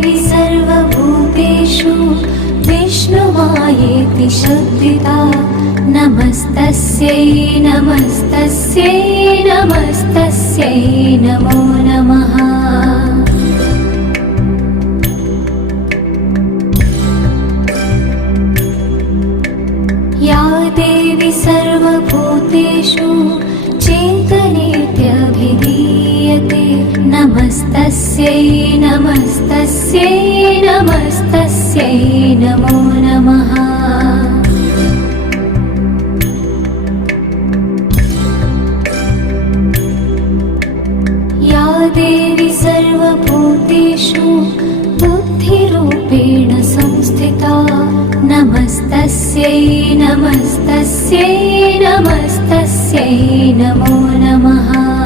देवी सर्वभूतेषु विष्णुमायेति शब्दिता नमस्तस्यै नमस्तस्यै नमस्तस्यै नमो नमः। या देवी सर्वभूतेषु चेतनेत्यभिधीयते नमस्तस्यै नमस्तस्यै नमस्तस्यै नमो नमः। या देवी सर्वभूतेषु बुद्धिरूपेण संस्थिता नमस्तस्यै नमस्तस्यै नमस्तस्यै नमो नमः।